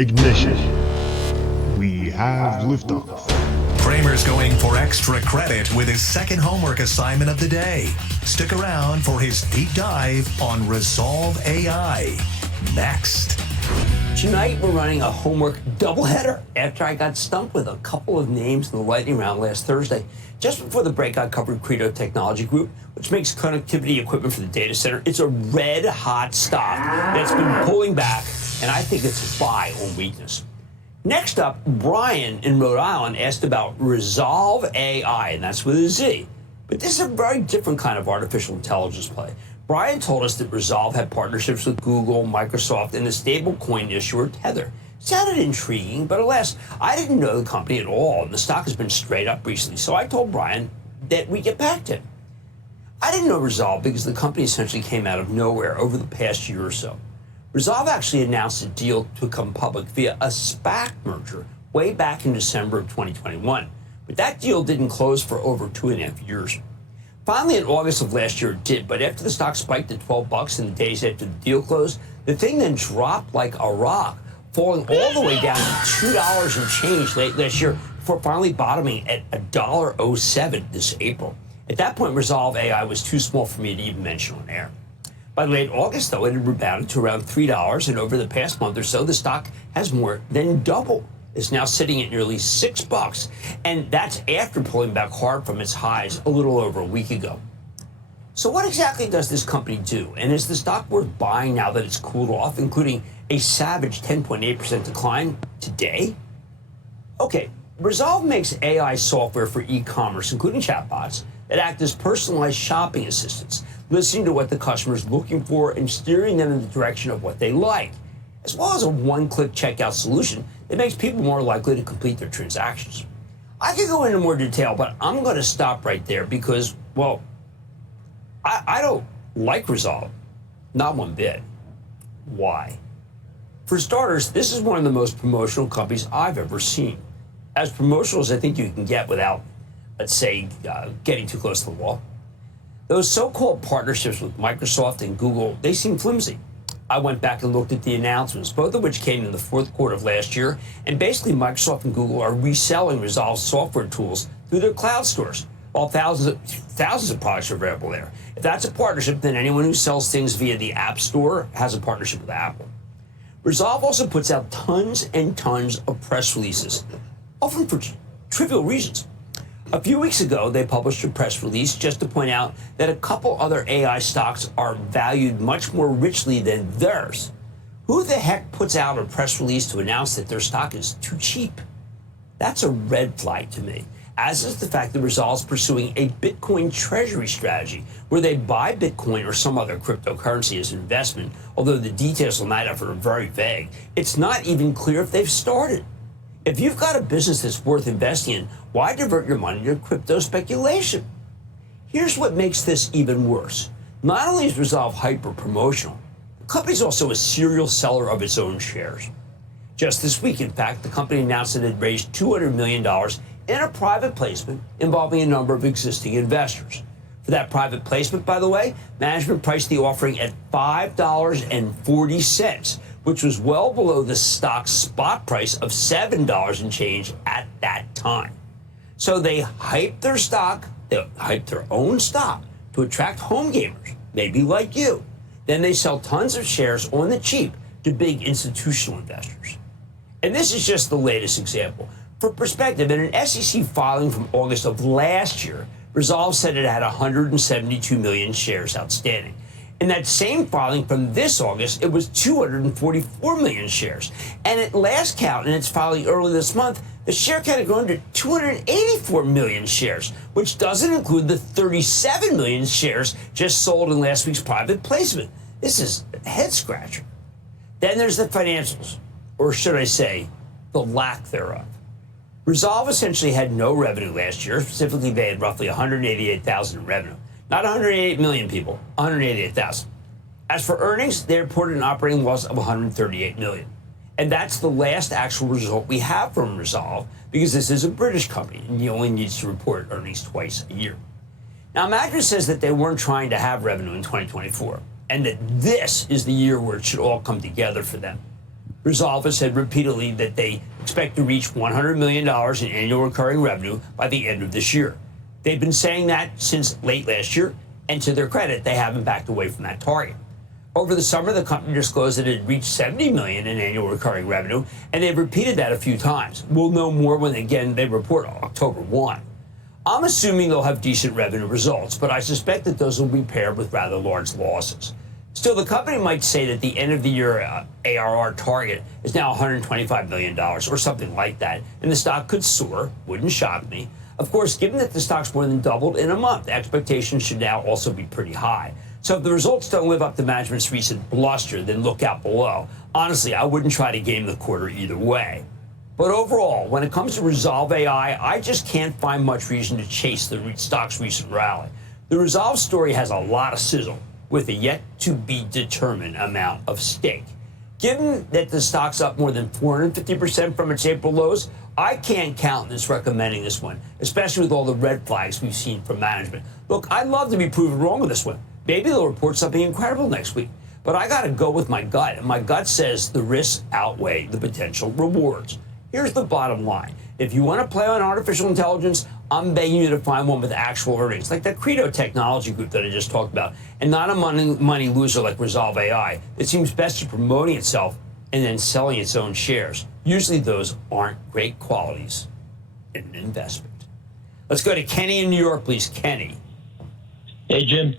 Ignition. We have liftoff. Kramer's going for extra credit with his second homework assignment of the day. Stick around for his deep dive on Rezolve AI. Next. Tonight, we're running a homework doubleheader after I got stumped with a couple of names in the lightning round last Thursday. Just before the break, I covered Crito Technology Group, which makes connectivity equipment for the data center. It's a red-hot stock that's been pulling back, and I think it's a buy on weakness. Next up, Brian in Rhode Island asked about Rezolve AI, and that's with a Z. But this is a very different kind of artificial intelligence play. Brian told us that Rezolve had partnerships with Google, Microsoft, and the stablecoin issuer Tether. Sounded intriguing, but alas, I didn't know the company at all, and the stock has been straight up recently, so I told Brian that we get back to it. I didn't know Rezolve because the company essentially came out of nowhere over the past year or so. Rezolve actually announced a deal to become public via a SPAC merger way back in December of 2021. But that deal didn't close for over 2.5 years. Finally, in August of last year, it did, but after the stock spiked to $12 in the days after the deal closed, the thing then dropped like a rock, falling all the way down to $2 and change late last year before finally bottoming at $1.07 this April. At that point, Rezolve AI was too small for me to even mention on air. By late August, though, it had rebounded to around $3, and over the past month or so, the stock has more than doubled. It's now sitting at nearly $6, and that's after pulling back hard from its highs a little over a week ago. So what exactly does this company do, and is the stock worth buying now that it's cooled off, including a savage 10.8% decline today? Okay, Rezolve makes AI software for e-commerce, including chatbots, that act as personalized shopping assistants, listening to what the customer is looking for and steering them in the direction of what they like, as well as a one-click checkout solution that makes people more likely to complete their transactions. I could go into more detail, but I'm going to stop right there because, well, I don't like Rezolve, not one bit. Why? For starters, this is one of the most promotional companies I've ever seen. As promotional as I think you can get without, let's say, getting too close to the wall. Those so-called partnerships with Microsoft and Google, they seem flimsy. I went back and looked at the announcements, both of which came in the fourth quarter of last year, and basically Microsoft and Google are reselling Rezolve software tools through their cloud stores, while thousands of products are available there. If that's a partnership, then anyone who sells things via the App Store has a partnership with Apple. Rezolve also puts out tons and tons of press releases, often for trivial reasons. A few weeks ago, they published a press release just to point out that a couple other AI stocks are valued much more richly than theirs. Who the heck puts out a press release to announce that their stock is too cheap? That's a red flag to me, as is the fact that Rezolve is pursuing a Bitcoin treasury strategy where they buy Bitcoin or some other cryptocurrency as an investment, although the details on that effort are very vague. It's not even clear if they've started. If you've got a business that's worth investing in, why divert your money to crypto speculation? Here's what makes this even worse. Not only is Rezolve hyper-promotional, the company's also a serial seller of its own shares. Just this week, in fact, the company announced that it had raised $200 million in a private placement involving a number of existing investors. For that private placement, by the way, management priced the offering at $5.40, which was well below the stock's spot price of $7 and change at that time. So they hyped their stock, they hyped their own stock to attract home gamers, maybe like you. Then they sell tons of shares on the cheap to big institutional investors. And this is just the latest example. For perspective, in an SEC filing from August of last year, Rezolve said it had 172 million shares outstanding. In that same filing from this August, it was 244 million shares. And at last count, in its filing early this month, the share count had grown to 284 million shares, which doesn't include the 37 million shares just sold in last week's private placement. This is a head scratcher. Then there's the financials, or should I say, the lack thereof. Rezolve essentially had no revenue last year. Specifically, they had roughly 188,000 in revenue. Not 188 million people, 188,000. As for earnings, they reported an operating loss of 138 million. And that's the last actual result we have from Rezolve, because this is a British company and he only needs to report earnings twice a year. Now, management says that they weren't trying to have revenue in 2024 and that this is the year where it should all come together for them. Rezolve has said repeatedly that they expect to reach $100 million in annual recurring revenue by the end of this year. They've been saying that since late last year, and to their credit, they haven't backed away from that target. Over the summer, the company disclosed that it had reached $70 million in annual recurring revenue, and they've repeated that a few times. We'll know more when, again, they report October 1. I'm assuming they'll have decent revenue results, but I suspect that those will be paired with rather large losses. Still, the company might say that the end of the year ARR target is now $125 million or something like that, and the stock could soar. Wouldn't shock me. Of course, given that the stock's more than doubled in a month, expectations should now also be pretty high. So if the results don't live up to management's recent bluster, then look out below. Honestly, I wouldn't try to game the quarter either way. But overall, when it comes to Rezolve AI, I just can't find much reason to chase the stock's recent rally. The Rezolve story has a lot of sizzle, with a yet-to-be-determined amount of stake. Given that the stock's up more than 450% from its April lows, I can't countenance recommending this one, especially with all the red flags we've seen from management. Look, I'd love to be proven wrong with this one. Maybe they'll report something incredible next week. But I got to go with my gut, and my gut says the risks outweigh the potential rewards. Here's the bottom line. If you want to play on artificial intelligence, I'm begging you to find one with actual earnings, like that Crito technology group that I just talked about, and not a money loser like Rezolve AI that seems best at promoting itself and then selling its own shares. Usually those aren't great qualities in an investment. Let's go to Kenny in New York, please. Kenny. Hey, Jim.